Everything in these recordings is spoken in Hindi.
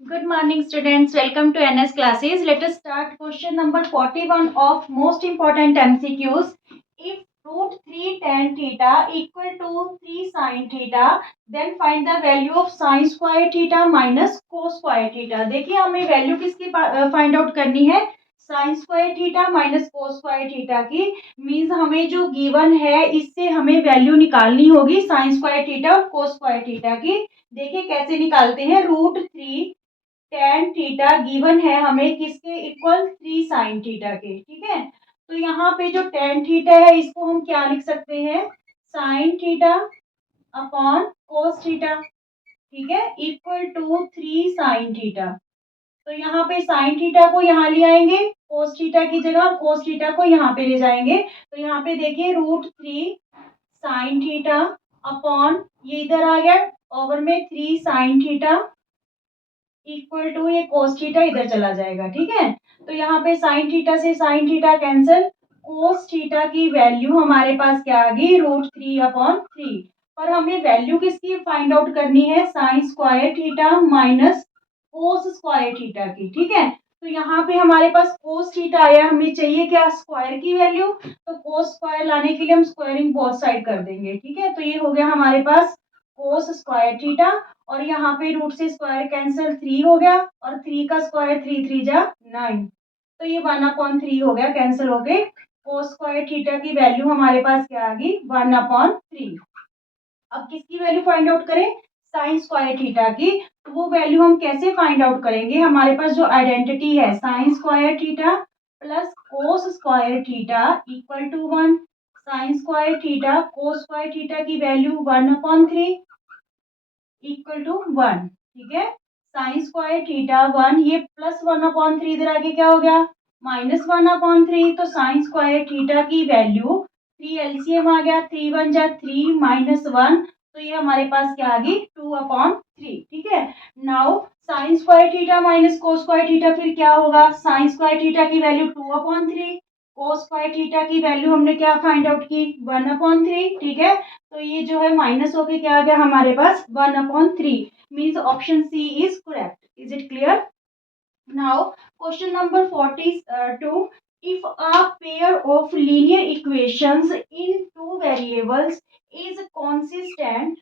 Good morning, students. Welcome to NS classes. Let us start question number 41 of most important MCQs. If root 3 tan theta equal to 3 sin theta, then find the value of sin square theta minus cos square theta. देखिए हमें वैल्यू किसकी फाइंड आउट करनी है, sine square theta minus cos square theta की। मींस हमें जो गिवन है इससे हमें वैल्यू निकालनी होगी साइन स्क्वायर थीटा और कोस स्क्वायर थीटा की। देखिए कैसे निकालते हैं, रूट 3 टेन थीटा गिवन है हमें किसके इक्वल, 3 साइन थीटा के। ठीक है, तो यहाँ पे जो टेन थीटा है इसको हम क्या लिख सकते हैं, sine theta upon cos theta. ठीक है, इक्वल टू 3 साइन थीटा। तो यहाँ पे साइन थीटा को यहाँ ले आएंगे कोस थीटा की जगह, कोस थीटा को यहाँ पे ले जाएंगे। तो यहाँ पे देखिए रूट 3 साइन थीटा अपॉन ये इधर आ गया ओवर में 3 साइन थीटा इक्वल टू ये कोस थीटा इधर चला जाएगा। ठीक है, तो यहाँ पे साइन थीटा से sine theta cancel, cos theta की वैल्यू हमारे पास क्या आ गई, रूट 3/3। पर हमें वैल्यू किसकी फाइंड आउट करनी है, sine square theta minus cos square theta की। ठीक है, तो यहाँ पे हमारे पास कोस थीटा आया, हमें चाहिए क्या, स्क्वायर की वैल्यू। तो कोस स्क्वायर लाने के लिए हम स्क्वायरिंग बोथ साइड कर देंगे। ठीक है, तो ये हो गया हमारे पास कोस स्क्वायर थीटा, और यहाँ पे रूट से स्क्वायर कैंसिल, 3 हो गया, और 3 का स्क्वायर 3 3 जा 9। तो ये 1/3 हो गया कैंसिल होके। कोस स्क्वायर थीटा की वैल्यू हमारे पास क्या आ गई, 1/3। अब किसकी वैल्यू फाइंड आउट करें, साइन स्क्वायर थीटा की। तो वो वैल्यू हम कैसे फाइंड आउट करेंगे, हमारे पास जो आइडेंटिटी है sine square theta plus cos square theta equal to 1। Sine square theta cos square theta की वैल्यू 1/3 इक्वल टू 1। ठीक है, साइन स्क्वायर थीटा 1, ये प्लस 1/3 इधर आगे क्या हो गया, -1/3। तो साइन स्क्वायर थीटा की वैल्यू 3 एलसीएम आ गया, 3 1 जा 3 -1। तो ये हमारे पास क्या आ गई, 2/3। ठीक है, now sine square theta minus cos square theta फिर क्या होगा, साइन स्क्वायर थीटा की वैल्यू 2/3, कोस स्क्वायर थीटा की वैल्यू हमने क्या फाइंड आउट की, 1/3। ठीक है, तो ये जो है माइनस होके क्या आ गया हमारे पास, 1/3। Means option C is correct. Is it clear? Now question number 42, if a pair of linear equations in two variables is consistent,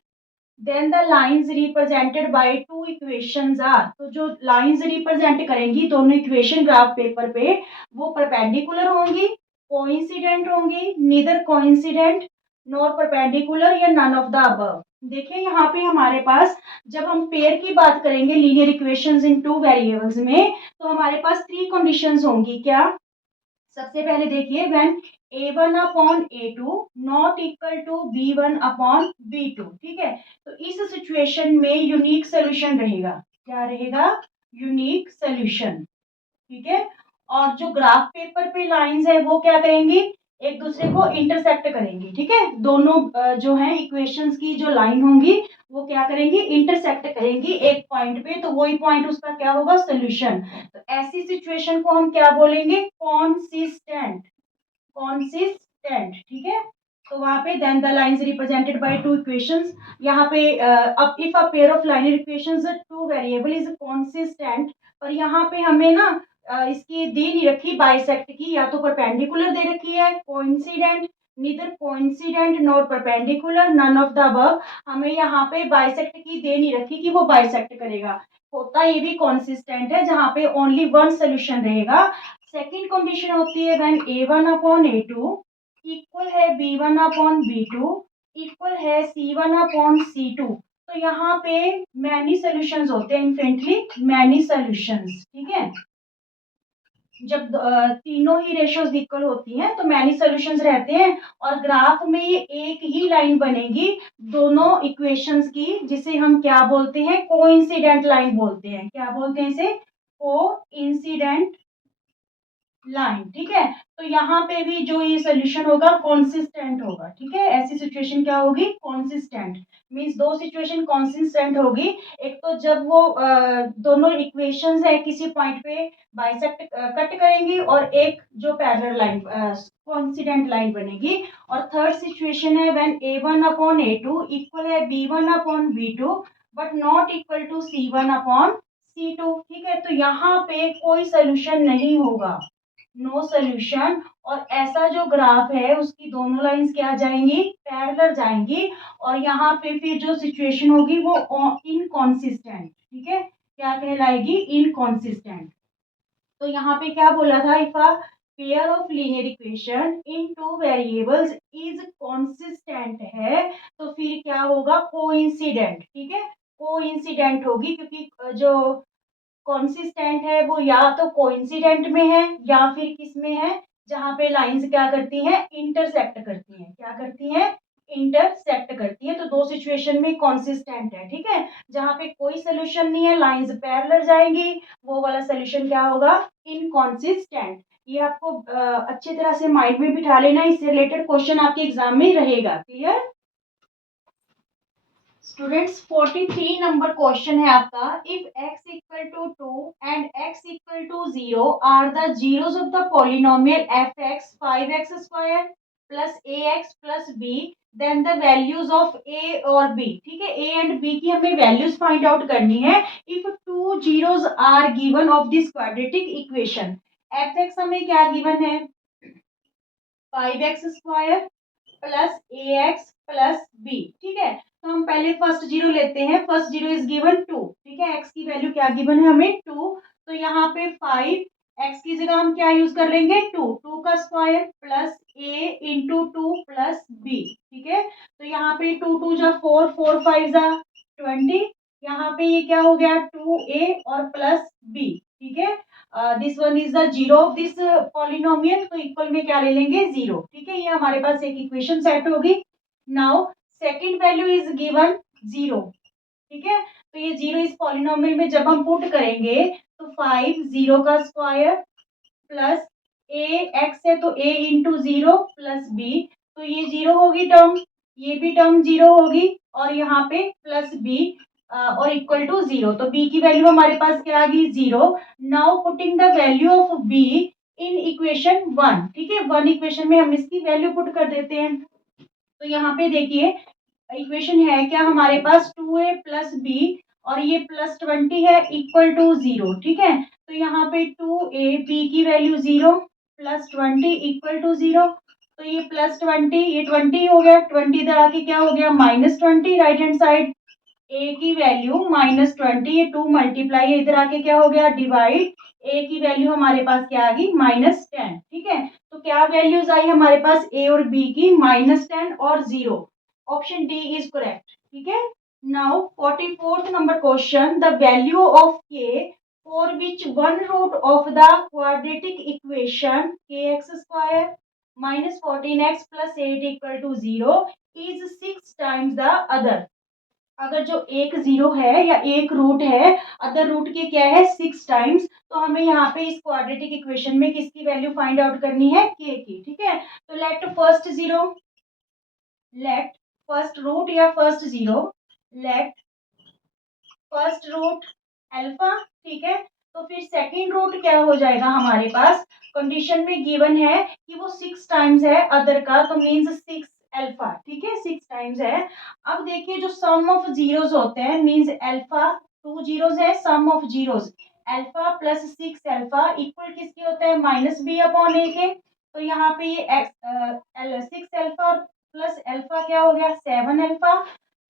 then the lines represented by two equations are। तो जो लाइंस रिप्रेजेंट करेंगी दोनों इक्वेशन ग्राफ पेपर पे, वो परपेंडिकुलर होंगी, कोइंसिडेंट होंगी, नीदर कोइंसिडेंट नॉर परपेंडिकुलर, या नन ऑफ द अबव। देखिए यहाँ पे हमारे पास जब हम पेयर की बात करेंगे लीनियर इक्वेशंस इन टू वेरिएबल्स में, तो हमारे पास 3 कंडीशंस होंगी। क्या, सबसे पहले देखिए, when a1/a2 not equal to b1/b2। ठीक है, तो इस सिचुएशन में यूनिक सोल्यूशन रहेगा। क्या रहेगा, यूनिक सोल्यूशन। ठीक है, और जो ग्राफ पेपर पे लाइंस है वो क्या करेंगी, एक दूसरे को इंटरसेक्ट करेंगी। ठीक है, दोनों जो है इक्वेशंस की जो लाइन होंगी वो क्या करेंगी, इंटरसेक्ट करेंगी एक पॉइंट पे, तो वही पॉइंट उसका क्या होगा, सोल्यूशन। तो ऐसी सिचुएशन को हम क्या बोलेंगे, कॉन्सिस्टेंट। कॉन्सिस्टेंट। ठीक है, तो वहां पे then the lines represented by two equations. यहाँ पे अब if a pair of linear equations two variable is consistent, पर यहाँ पे हमें ना इसकी दे नहीं रखी बाइसेक्ट की, या तो परपेंडिकुलर दे रखी है, coincident, neither coincident nor perpendicular, none of the above. हमें यहाँ पे बाइसेक्ट की दे नहीं रखी कि वो बाइसेक्ट करेगा। होता ये भी कॉन्सिस्टेंट है जहाँ पे ओनली वन सोल्यूशन रहेगा। सेकेंड कंडीशन होती है व्हेन a1/a2 इक्वल है b1/b2 इक्वल है c1/c2। तो यहाँ पे मैनी सॉल्यूशंस होते हैं, इन्फिनिटली मैनी सॉल्यूशंस। ठीक है, जब तीनों ही रेशियोज इक्वल होती हैं तो मैनी सॉल्यूशंस रहते हैं, और ग्राफ में ये एक ही लाइन बनेगी दोनों इक्वेशंस की, जिसे हम क्या बोलते हैं, कोइंसिडेंट लाइन बोलते हैं। क्या बोलते हैं इसे, कोइंसिडेंट लाइन। ठीक है, तो यहाँ पे भी जो ये सोल्यूशन होगा कॉन्सिस्टेंट होगा। ठीक है, ऐसी सिचुएशन क्या होगी, कॉन्सिस्टेंट। मींस दो सिचुएशन कॉन्सिस्टेंट होगी, एक तो जब वो दोनों इक्वेशंस है किसी पॉइंट पे बाइसेक्ट कट करेंगी, और एक जो पैरेलल लाइन कॉन्सिडेंट लाइन बनेगी। और थर्ड सिचुएशन है व्हेन a1/a2 इक्वल है b1/b2 but not equal to c1/c2। C2, ठीक है। तो यहाँ पे कोई सोल्यूशन नहीं होगा, नो सोल्यूशन। और ऐसा जो ग्राफ है उसकी दोनों लाइंस क्या जाएंगी, पैरेलल जाएंगी, और यहाँ पे फिर जो सिचुएशन होगी वो इनकॉन्सिस्टेंट, ठीक है, क्या कहलाएगी, इनकॉन्सिस्टेंट। तो यहाँ पे क्या बोला था, if a pair of linear equation in two variables is consistent है, तो फिर क्या होगा, कोइंसिडेंट, ठीक है, कोइंसिडेंट होगी, क्योंकि जो कॉन्सिस्टेंट है वो या तो कोइंसिडेंट में है या फिर किस में है, जहां पे लाइंस क्या करती हैं, इंटरसेक्ट करती हैं, क्या करती हैं, इंटरसेक्ट करती है। तो दो सिचुएशन में कॉन्सिस्टेंट है, ठीक है। जहां पे कोई सोल्यूशन नहीं है, लाइंस पैरेलल जाएंगी, वो वाला सोल्यूशन क्या होगा, इनकॉन्सिस्टेंट। ये आपको अच्छी तरह से माइंड में बिठा लेना, इससे रिलेटेड क्वेश्चन आपके एग्जाम में रहेगा। क्लियर स्टूडेंट्स, 43 नंबर क्वेश्चन है आपका, if x equal to 2 and x equal to 0 are the zeros of the polynomial fx 5x square plus ax plus b, then the values of a और b, ठीक है, a एंड b की हमें वैल्यूज फाइंड आउट करनी है। If two zeros are given of this quadratic equation, fx हमें क्या गिवन है, 5x square plus A X plus B, ठीक है। तो हम पहले फर्स्ट जीरो लेते हैं, फर्स्ट जीरो इज गिवन 2, ठीक है, एक्स की वैल्यू क्या गिवन है हमें 2, तो यहाँ पे 5 एक्स की जगह हम क्या यूज कर लेंगे 2 का स्क्वायर प्लस ए इंटू 2 प्लस बी, ठीक है। तो यहाँ पे 2 जा 4, 4 5 जा 20, यहाँ पे ये क्या हो गया 2a और प्लस b, ठीक है। This one is the zero of this polynomial, तो इक्वल में क्या ले लेंगे 0, ठीक है। ये हमारे पास एक इक्वेशन सेट होगी। Now second value is given 0, ठीक है। तो ये 0 इस पॉलिनोमियल में जब हम पुट करेंगे तो 5 0 का स्क्वायर प्लस ए एक्स है तो a इंटू 0 प्लस b, तो ये 0 होगी टर्म, ये भी टर्म 0 होगी, और यहाँ पे प्लस b और इक्वल टू 0, तो b की वैल्यू हमारे पास क्या आ गई 0। Now putting the value of b in equation 1, ठीक है, 1 इक्वेशन में हम इसकी वैल्यू पुट कर देते हैं। तो यहाँ पे देखिए इक्वेशन है क्या हमारे पास 2a प्लस बी और ये प्लस 20 है इक्वल टू 0, ठीक है। तो यहाँ पे 2a b की वैल्यू 0 प्लस 20 इक्वल टू 0, तो ये प्लस 20 ये 20 हो गया, 20 इधर आके क्या हो गया -20 राइट हैंड साइड, a की वैल्यू -20, ये 2 मल्टीप्लाई इधर आके क्या हो गया डिवाइड, a की वैल्यू हमारे पास क्या आ गई -10, ठीक है। तो क्या वैल्यूज आई हमारे पास a और b की -10 और 0, ऑप्शन डी इज करेक्ट, ठीक है। Now 44th number question, the value of k for which one root of the quadratic equation kx square -14x plus 8 equal to 0 is 6 times the other. अगर जो एक जीरो है या एक रूट है, अदर रूट के क्या है 6 टाइम्स, तो हमें यहाँ पे इस क्वाड्रेटिक इक्वेशन में किसकी वैल्यू फाइंड आउट करनी है के की, ठीक है। तो let first zero, let first root या first zero, let first root alpha, ठीक है। तो फिर सेकंड रूट क्या हो जाएगा हमारे पास, कंडीशन में गिवन है कि वो 6 टाइम्स है अदर का, तो मीन्स 6 अल्फा, ठीक है, 6 टाइम्स है। अब देखिए जो सम ऑफ जीरोस होते हैं, मीन्स अल्फा 2 जीरोस है, sum of zeros alpha plus 6 alpha equal किसके होते हैं -b अपॉन a के। तो यहाँ पे ये 6 अल्फा प्लस अल्फा क्या हो गया 7 अल्फा,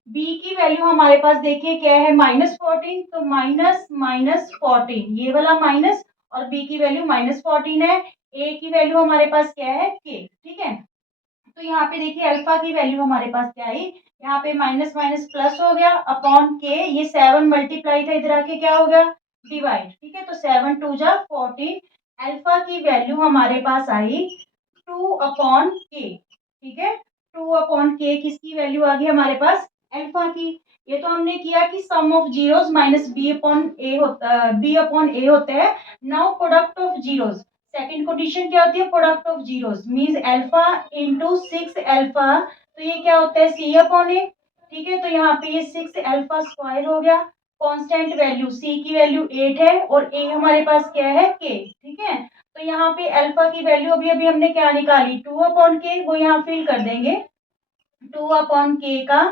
b की वैल्यू हमारे पास देखिए क्या है -14, तो माइनस माइनस 14, ये वाला माइनस, और b की वैल्यू -14 है, a की वैल्यू हमारे पास क्या है k, ठीक है। तो यहाँ पे देखिए अल्फा की वैल्यू हमारे पास क्या आई, यहाँ पे माइनस माइनस प्लस हो गया अपॉन के, ये 7 मल्टीप्लाई था इधर आके क्या हो गया डिवाइड, ठीक है। तो 7 2 जा 14, अल्फा की वैल्यू हमारे पास आई 2 अपॉन के, ठीक है, 2 अपॉन के किसकी वैल्यू आ गई हमारे पास अल्फा की। ये तो हमने किया कि sum of zeros minus B upon A होता, बी अपॉन ए होता है। Now product of zeros, second condition क्या होती है product of zeros, means alpha into 6 alpha, तो ये क्या होता है सी अपॉन ए, ठीक है। तो यहाँ पे ये 6 अल्फा स्क्वायर हो गया, कांस्टेंट वैल्यू सी की वैल्यू 8 है और ए हमारे पास क्या है के, ठीक है। तो यहाँ पे अल्फा की वैल्यू अभी अभी हमने क्या निकाली 2 अपॉन के, वो यहाँ फिल कर देंगे, 2 अपॉन के का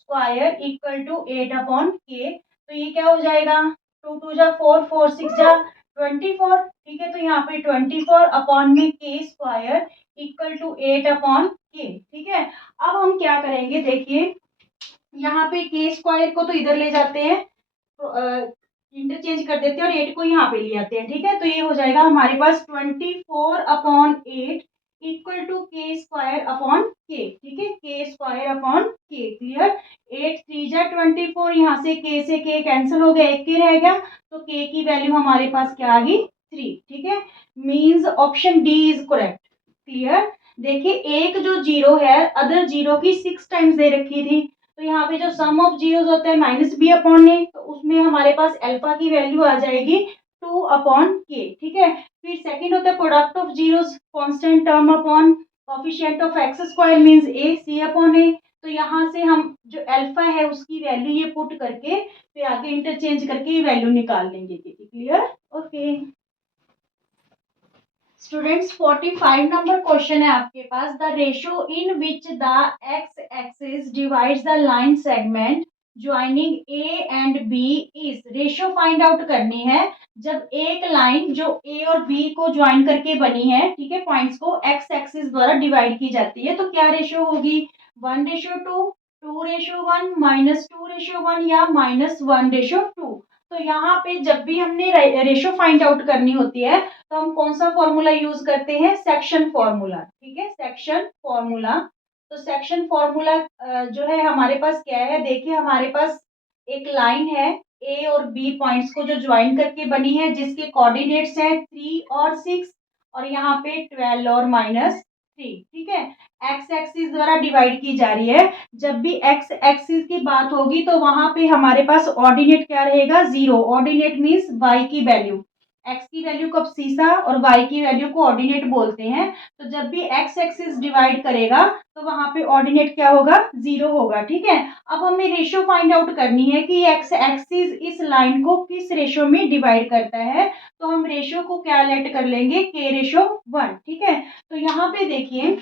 स्क्वायर इक्वल टू 8 अपॉन के, तो ये क्या हो जाएगा 2 2 जा 4, 4 6 जा 24, ठीक है। तो यहाँ पे 24 अपॉन में के स्क्वायर इक्वल टू 8 अपॉन के, ठीक है। अब हम क्या करेंगे, देखिए यहाँ पे के स्क्वायर को तो इधर ले जाते हैं, तो इंटरचेंज कर देते हैं और 8 को यहाँ पे ले आते हैं, ठीक है। तो ये हो जाएगा हमारे पास 24 अपॉन 8 इक्वल टू के स्क्वायर अपॉन के, ठीक है। के स्क्वायर अपॉन के, क्लियर। 8 3 जा 24, यहाँ से के कैंसिल हो गया, एक के रह गया, तो के की वैल्यू हमारे पास क्या आ गई 3, ठीक है। Means option D is correct, clear. देखिए एक जो जीरो है अदर जीरो की 6 टाइम्स दे रखी थी, तो यहाँ पे जो सम ऑफ जीरोस होता है माइनस बी अपॉन ए, तो उसमें हमारे पास अल्फा की वैल्यू आ जाएगी 2 अपॉन के, ठीक है। फिर सेकंड होता है product of zeros constant term upon coefficient of x square means A C upon A, तो यहाँ से हम जो अल्फा है उसकी वैल्यू ये पुट करके फिर आगे इंटरचेंज करके ये वैल्यू निकाल लेंगे, clear, okay. Students 45 number question है आपके पास, the ratio in which the x axis divides the line segment joining A and B is, ratio find out करनी है जब एक लाइन जो ए और बी को ज्वाइन करके बनी है, ठीक है, पॉइंट्स को एक्स एक्सिस द्वारा डिवाइड की जाती है, तो क्या रेशियो होगी 1:2, 2:1, -2:1 या -1:2। तो यहाँ पे जब भी हमने रेशियो फाइंड आउट करनी होती है तो हम कौन सा फॉर्मूला यूज करते हैं, सेक्शन फॉर्मूला, ठीक है, सेक्शन फॉर्मूला। तो सेक्शन फॉर्मूला जो है हमारे पास क्या है, देखिए हमारे पास एक लाइन है ए और बी पॉइंट्स को जो ज्वाइन करके बनी है, जिसके कोऑर्डिनेट्स हैं 3 और 6 और यहाँ पे 12 और -3, ठीक है। एक्स एक्सिस द्वारा डिवाइड की जा रही है, जब भी एक्स एक्सिस की बात होगी तो वहां पे हमारे पास ऑर्डिनेट क्या रहेगा 0, ऑर्डिनेट मीन्स वाई की वैल्यू, एक्स की वैल्यू को सीसा और वाई की वैल्यू को ऑर्डिनेट बोलते हैं। तो जब भी एक्स एक्सिस डिवाइड करेगा तो वहां पे ऑर्डिनेट क्या होगा 0 होगा, ठीक है। अब हमें रेशियो फाइंड आउट करनी है कि एक्स एक्सिस इस लाइन को किस रेशियो में डिवाइड करता है, तो हम रेशियो को क्या लेट कर लेंगे k:1, ठीक है। तो यहाँ पे देखिए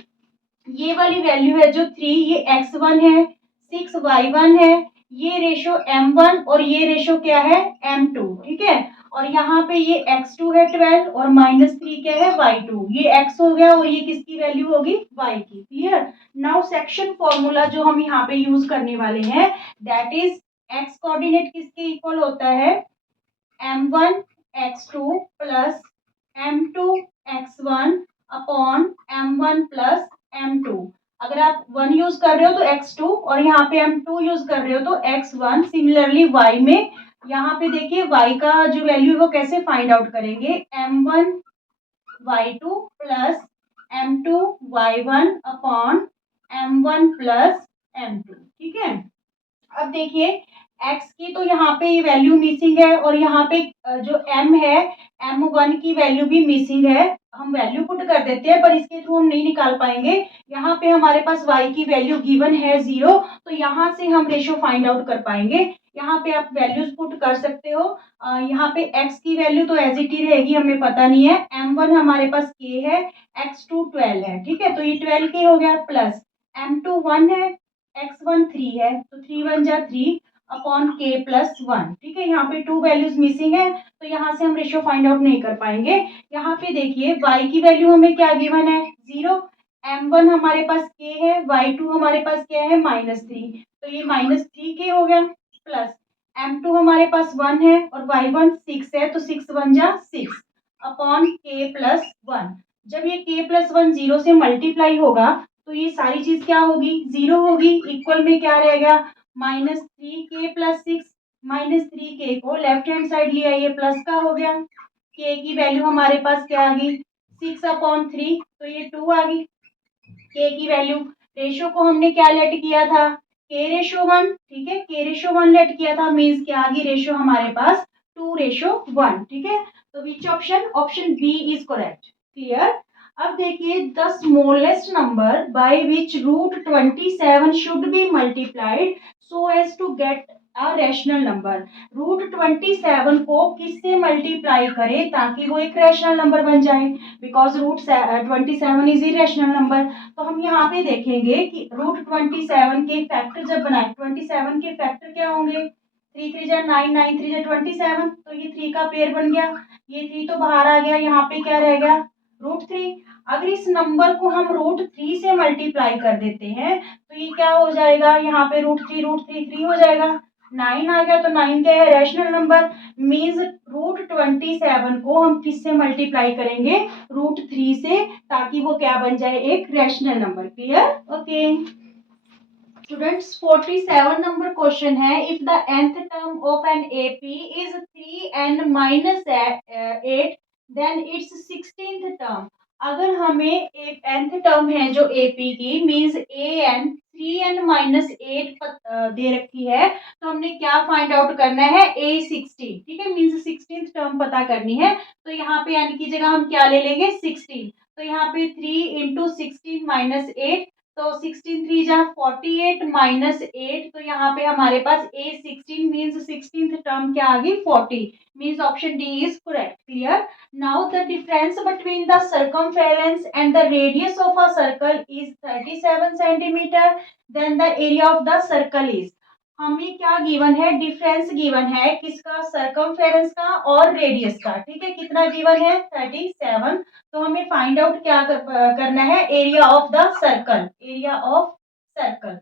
ये वाली वैल्यू है जो 3, ये x1 है, 6y1 है, ये रेशो m1 और ये रेशो क्या है m2, ठीक है। और यहाँ पे ये x2 है 12 और -3 क्या है y2, ये x हो गया और ये किसकी वैल्यू होगी y की, क्लियर। नाउ सेक्शन फॉर्मूला जो हम यहाँ पे यूज करने वाले हैं दैट इज x कोऑर्डिनेट किसके इक्वल होता है m1 x2 plus m2 x1 upon m1 plus m2। अगर आप 1 यूज कर रहे हो तो x2 और यहाँ पे m2 यूज कर रहे हो तो x1। सिमिलरली y में यहाँ पे देखिए y का जो वैल्यू है वो कैसे फाइंड आउट करेंगे, m1 y2 plus m2 y1 upon m1 plus m2, ठीक है। अब देखिए x की तो यहाँ पे वैल्यू मिसिंग है और यहाँ पे जो m है m1 की वैल्यू भी मिसिंग है, हम वैल्यू पुट कर देते हैं पर इसके थ्रू हम नहीं निकाल पाएंगे। यहाँ पे हमारे पास y की वैल्यू गिवन है 0, तो यहाँ से हम रेशियो फाइंड आउट कर पाएंगे। यहाँ पे आप वैल्यूज पुट कर सकते हो, यहाँ पे x की वैल्यू तो एज इट इज रहेगी, हमें पता नहीं है, m1 हमारे पास k है, x2 12 है, ठीक है, तो ये 12k हो गया प्लस m2 1 है, x1 3 है, तो 3 1 जा 3 अपॉन k प्लस 1, ठीक है। यहाँ पे 2 वैल्यूज मिसिंग है तो यहाँ से हम रेशियो फाइंड आउट नहीं कर पाएंगे। यहाँ पे देखिए y की वैल्यू हमें क्या गिवन है 0, m1 हमारे पास k है, y2 हमारे पास क्या है -3, तो ये -3k हो गया प्लस m2 हमारे पास 1 है और y1 6 है, तो 6 1 जा 6 अपॉन k प्लस 1। जब ये k प्लस 1 0 से मल्टीप्लाई होगा तो ये सारी चीज क्या होगी 0 होगी, इक्वल में क्या रहेगा -3k प्लस 6, -3k को लेफ्ट हैंड साइड ले आइए प्लस का हो गया, k की वैल्यू हमारे पास क्या आ गई 6/3, तो ये 2 आ गई। k की वैल्यू, रेशियो को हमने क्या लेट किया था k:1, ठीक है, k:1 लेट किया था, मीन्स क्या आ गई रेशियो हमारे पास 2:1, ठीक है। तो which option, option B is correct, clear. अब देखिए the smallest number by which √27 should be multiplied so as to get a rational number, √27 को किससे मल्टीप्लाई करें ताकि वो एक रैशनल नंबर बन जाए, बिकॉज √27 इज इरेशनल नंबर। तो हम यहाँ पे देखेंगे कि √27 के फैक्टर जब बनाए, 27 के फैक्टर क्या होंगे 3 3 जा 9, 9 3 जा 27, तो ये 3 का पेयर बन गया, ये 3 तो बाहर आ गया, यहाँ पे क्या रह गया √3। अगर इस नंबर को हम √3 से मल्टीप्लाई कर देते हैं तो ये क्या हो जाएगा, यहाँ पे √3 3 हो जाएगा, 9 आ गया, तो 9 क्या है रैशनल नंबर, मीन्स √27 को हम किससे मल्टीप्लाई करेंगे √3 से, ताकि वो क्या बन जाए एक rational number. Clear? Okay students, 47 number question है, if the nth term of an AP is 3n minus 8 then its 16th term. अगर हमें एक nth टर्म है जो एपी की, मींस an 3n माइनस 8 दे रखी है, तो हमने क्या फाइंड आउट करना है a16, ठीक है, मींस 16th टर्म पता करनी है। तो यहाँ पे n की जगह हम क्या ले लेंगे 16, तो यहाँ पे 3 इंटू 16 माइनस 8, तो 16 3 जा 48 माइनस 8, तो यहाँ पे हमारे पास a16 मीन्स 16th टर्म क्या आ गई 40, means option D is correct. Clear? Now the difference between the circumference and the radius of a circle is 37 centimetre, then the area of the circle is, हमें क्या गिवन है, डिफरेंस गिवन है किसका, सर्कमफेरेंस का और रेडियस का, ठीक है, कितना गिवन है 37, तो हमें फाइंड आउट क्या करना है, area of the circle, area of circle.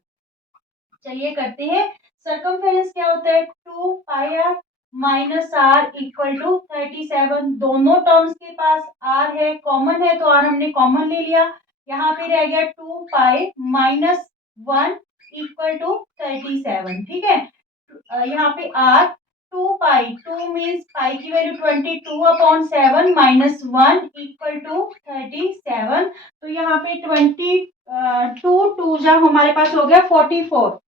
चलिए करते हैं। सर्कमफेरेंस क्या होता है 2 pi r minus r equal to 37, दोनों टर्म्स के पास आर है, कॉमन है, तो आर हमने कॉमन ले लिया, यहाँ पे रह गया 2 पाई माइनस 1 इक्वल टू 37, ठीक है। यहाँ पे आर 2 पाई, 2 मीन्स पाई की वैल्यू 22/7 माइनस 1 इक्वल टू 37, तो यहाँ पे 2 जा हमारे पास हो गया 44,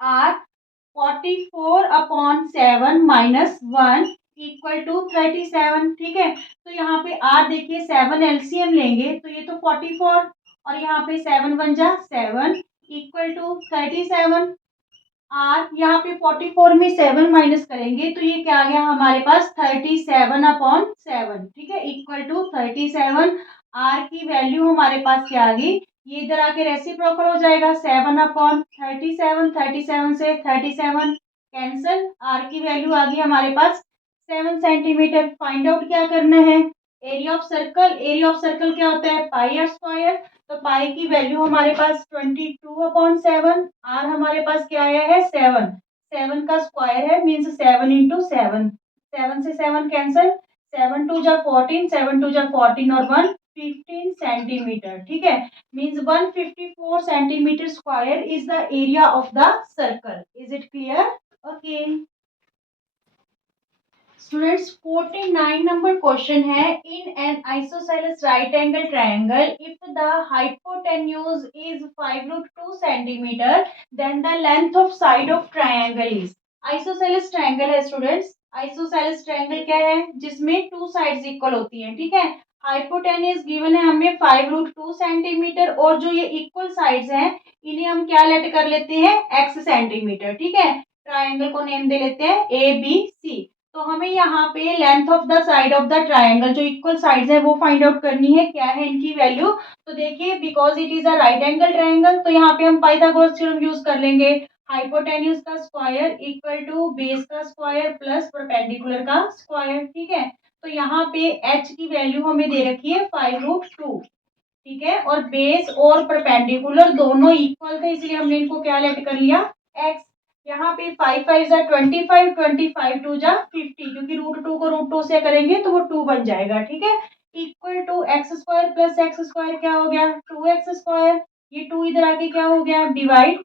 आर 44/7 माइनस 1 इक्वल टू 37, ठीक है। तो यहाँ पे आर देखिए 7 एलसीएम लेंगे तो ये तो 44, और यहाँ पे 7 1 जा 7 इक्वल टू 37, आर यहाँ पे 44 में 7 माइनस करेंगे तो ये क्या आ गया हमारे पास 37/7, ठीक है, इक्वल टू 37, आर की वैल्यू हमारे पास क्या आ गई, ये इधर आके रेसिप्रोकल हो जाएगा, 7/37, 37 से 37 कैंसल, आर की वैल्यू आ गई हमारे पास 7 सेंटीमीटर। फाइंड आउट क्या करना है, area of circle, area of circle क्या होता है पाई आर स्क्वायर, तो पाई की वैल्यू हमारे पास 22/7, आर हमारे पास क्या आया है 7, 7 का स्क्वायर है मीन्स 7 इंटू 7, 7 से 7 कैंसल, 7 2 जा 14, 7 2 जा 14 और 1 15 सेंटीमीटर, ठीक है, means 154 centimetre square is the area of the circle. Is it clear? Okay students, 49 number question है, in an isosceles right angle triangle if the hypotenuse is 5√2 centimetre then the length of side of triangle is, isosceles triangle है स्टूडेंट्स, आइसोसेलेस ट्रायंगल क्या है जिसमें टू साइड्स इक्वल होती हैं, ठीक है, हाइपोटेन्यूज गिवन है हमें 5√2 सेंटीमीटर, और जो ये इक्वल साइड्स हैं इन्हें हम क्या लेट कर लेते हैं x सेंटीमीटर, ठीक है, ट्रायंगल को नेम दे लेते हैं ABC। तो हमें यहाँ पे length of the side of the triangle, जो इक्वल साइड्स है वो फाइंड आउट करनी है, क्या है इनकी वैल्यू, तो देखिए because it is a right angle triangle तो यहाँ पे हम पाइथागोरस थ्योरम यूज कर लेंगे, हाइपोटेन्यूज का स्क्वायर इक्वल टू बेस का स्क्वायर प्लस परपेंडिकुलर का स्क्वायर, ठीक है। तो यहाँ पे h की वैल्यू हमें दे रखी है 5√2, ठीक है, और बेस और परपेंडिकुलर दोनों इक्वल थे इसलिए हमने इनको क्या लेट कर लिया x, यहाँ पे 5 5 जा 25, 25 2 जा 50, क्योंकि √2 को √2 से करेंगे तो वो 2 बन जाएगा, ठीक है, equal to X square plus X square क्या हो गया 2x², ये 2 इधर आके क्या हो गया डिवाइड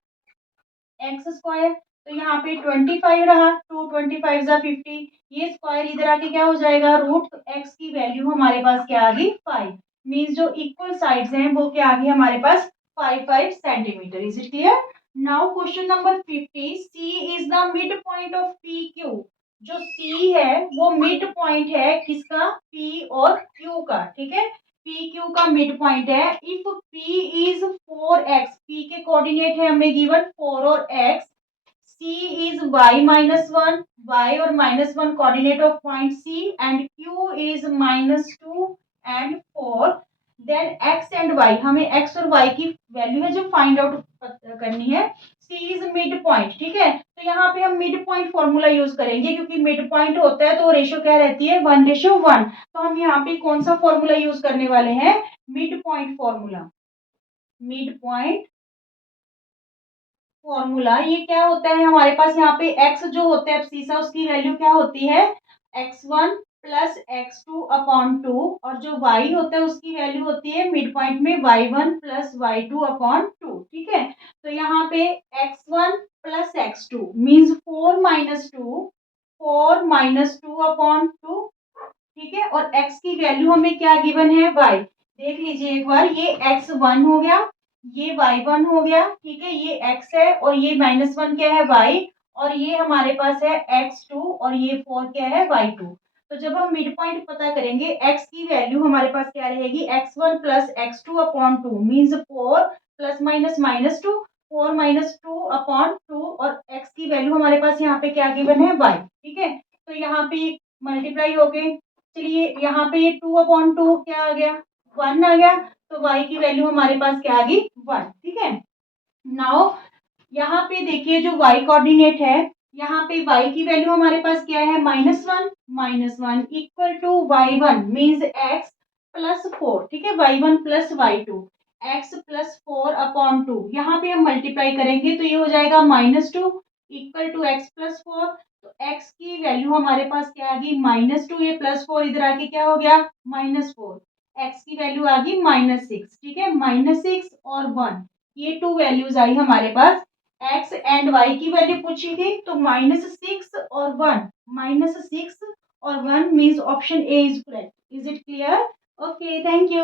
x², तो यहाँ पे 25 रहा, 2 25 जा 50, ये स्क्वायर इधर आके क्या हो जाएगा √x की वैल्यू हमारे पास क्या आ गई 5, मीन्स जो इक्वल साइड्स हैं वो क्या आ गई हमारे पास 5 centimetre. Is it clear? Now question number 50, C is the mid point of PQ, जो C है वो मिड पॉइंट है किसका P और Q का, ठीक है, PQ का मिड पॉइंट है, if P is 4x, P के कोऑर्डिनेट है हमें गिवन 4 और x, C is y-1, y और -1 coordinate of point C and Q is -2 and 4, then x and y, हमें x और y की वैल्यू है जो फाइंड आउट करनी है, C is मिड पॉइंट, ठीक है, तो यहाँ पे हम मिड पॉइंट फॉर्मूला यूज करेंगे, क्योंकि मिड पॉइंट होता है तो रेशियो क्या रहती है, 1:1। तो हम यहाँ पे कौन सा फॉर्मूला यूज करने वाले हैं, mid point formula. Mid point formula ये क्या होता है, हमारे पास यहाँ पे x जो होता है एब्सिसा, उसकी वैल्यू क्या होती है, x1 प्लस x2 अपॉन 2, और जो y होता है उसकी वैल्यू होती है मिड पॉइंट में y1 प्लस y2 अपॉन 2। ठीक है, तो यहाँ पे x1 plus x2 means 4 minus 2, 4 minus 2 upon 2। ठीक है, और x की वैल्यू हमें क्या गिवन है, y। देख लीजिए एक बार, ये x1 हो गया, ये y1 हो गया। ठीक है, ये x है और ये -1 क्या है, y, और ये हमारे पास है x2 और ये 4 क्या है, y2। तो जब हम मिड पॉइंट पता करेंगे, x की वैल्यू हमारे पास क्या रहेगी, x1 plus x2 upon 2 means 4 plus minus minus 2, 4 minus 2 upon 2, और x की वैल्यू हमारे पास यहाँ पे क्या गिवन है, y। ठीक है, तो यहाँ पे मल्टीप्लाई हो गए। चलिए यहाँ पे 2/2 क्या आ गया, 1 आ गया, तो y की वैल्यू हमारे पास क्या आ गई, 1। ठीक है, नाउ यहाँ पे देखिए जो y कोऑर्डिनेट है, यहाँ पे y की वैल्यू हमारे पास क्या है, -1 equal to y1 means x plus 4। ठीक है, y1 plus y2, x plus 4 upon 2। यहाँ पे हम मल्टीप्लाई करेंगे तो ये हो जाएगा -2 इक्वल टू x प्लस 4। तो x की वैल्यू हमारे पास क्या आ गई, -2, ये +4 इधर आके क्या हो गया, -4, x की वैल्यू आ गई -6। ठीक है, -6 और 1, ये 2 वैल्यूज आई हमारे पास। x एंड y की वैल्यू पूछी थी, तो -6 और 1, -6 और 1 means option A is correct. Is it clear? Okay, thank you.